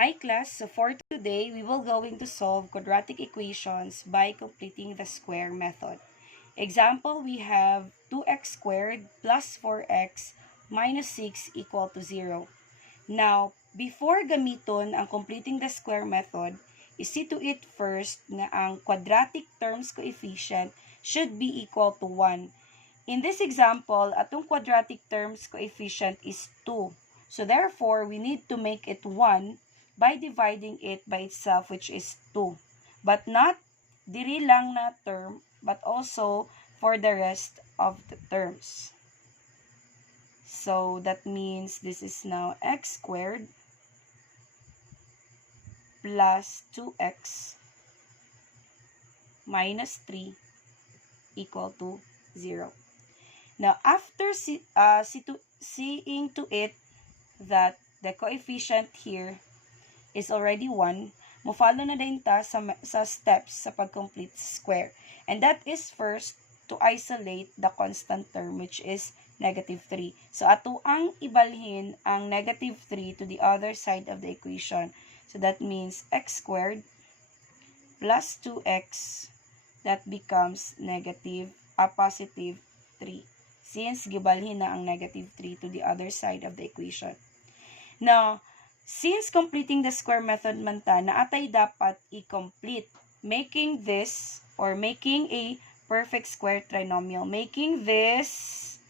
Hi class, so for today, we will going to solve quadratic equations by completing the square method. Example, we have 2x squared plus 4x minus 6 equal to 0. Now, before gamiton ang completing the square method, isi to it first na ang quadratic terms coefficient should be equal to 1. In this example, atong quadratic terms coefficient is 2. So therefore, we need to make it 1 by dividing it by itself, which is 2. But not diri lang na term, but also for the rest of the terms. So that means this is now x squared plus 2x minus 3 equal to 0. Now, after seeing to it that the coefficient here is already 1, mo-follow na din ta sa steps sa pag-complete square. And that is first to isolate the constant term, which is negative 3. So, ato ang ibalhin ang negative 3 to the other side of the equation. So, that means x squared plus 2x, that becomes positive 3. Since gibalhin na ang negative 3 to the other side of the equation. Now, since completing the square method man ta, naatay dapat i-complete, making this or making a perfect square trinomial, making this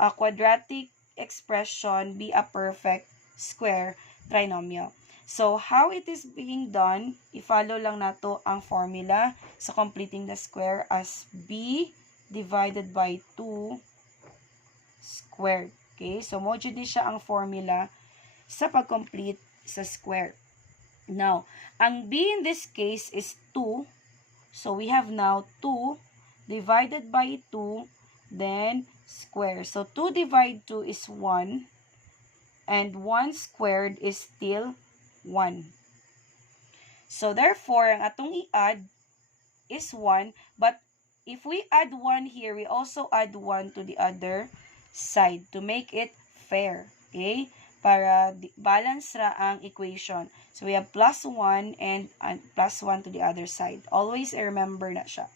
a quadratic expression be a perfect square trinomial. So, how it is being done, i-follow lang nato ang formula sa completing the square as b divided by 2 squared. Okay? So, mo dyan siya ang formula sa pag-complete sa square. Now, ang b in this case is 2. So, we have now 2 divided by 2, then square. So, 2 divided 2 is 1. And 1 squared is still 1. So, therefore, ang atong i-add is 1. But, if we add 1 here, we also add 1 to the other side to make it fair. Okay? Para balance ra ang equation. So, we have plus 1 and plus 1 to the other side. Always remember na siya.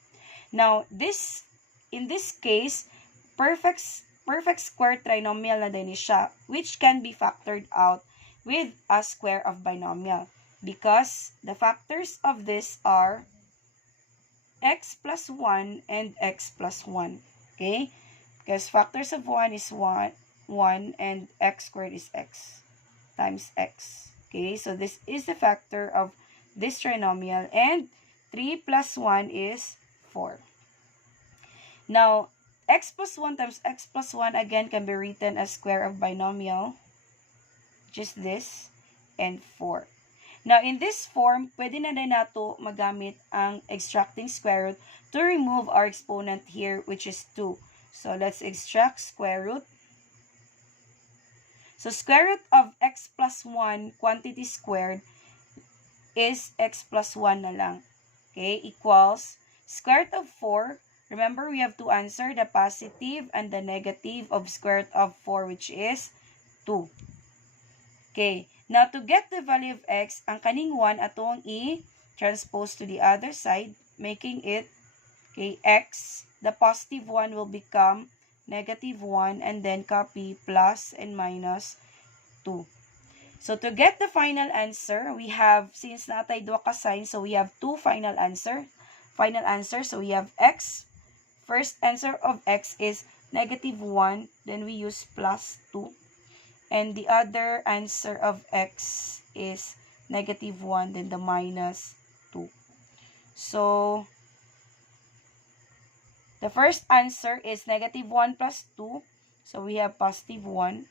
Now, in this case, perfect square trinomial na din siya, which can be factored out with a square of binomial. Because the factors of this are x plus 1 and x plus 1. Okay? Because factors of 1 is 1, and x squared is x times x. Okay, so this is the factor of this trinomial, and 3 plus 1 is 4. Now, x plus 1 times x plus 1 again can be written as square of binomial, just this, and 4. Now, in this form, pwede na din nato magamit ang extracting square root to remove our exponent here, which is 2. So, let's extract square root. So, square root of x plus 1 quantity squared is x plus 1 na lang. Okay, equals square root of 4. Remember, we have to answer the positive and the negative of square root of 4, which is 2. Okay, now to get the value of x, ang kaning 1 atong i-transpose to the other side, making it, okay, x, the positive 1 will become negative 1, and then copy plus and minus 2. So, to get the final answer, we have, since natay dua ka sign, so we have two final answer. So we have x. First answer of x is negative 1, then we use plus 2. And the other answer of x is negative 1, then the minus 2. So, the first answer is negative 1 plus 2. So, we have positive 1.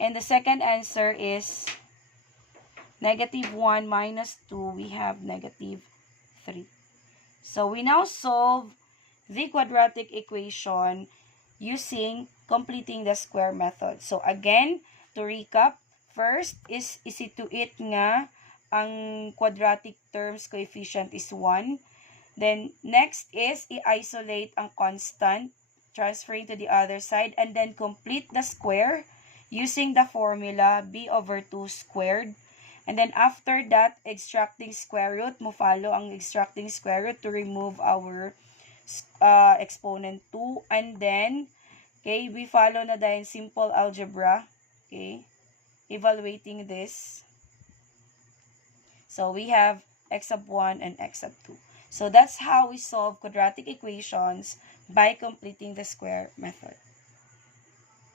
And the second answer is negative 1 minus 2. We have negative 3. So, we now solve the quadratic equation using completing the square method. So, again, to recap, first is isi-to-it nga ang quadratic terms coefficient is 1. Then, next is i-isolate ang constant, transferring to the other side, and then complete the square using the formula b over 2 squared. And then after that, extracting square root, mo follow ang extracting square root to remove our exponent 2. And then, okay, we follow na dahil simple algebra. Okay, evaluating this. So we have x sub 1 and x sub 2. So that's how we solve quadratic equations by completing the square method.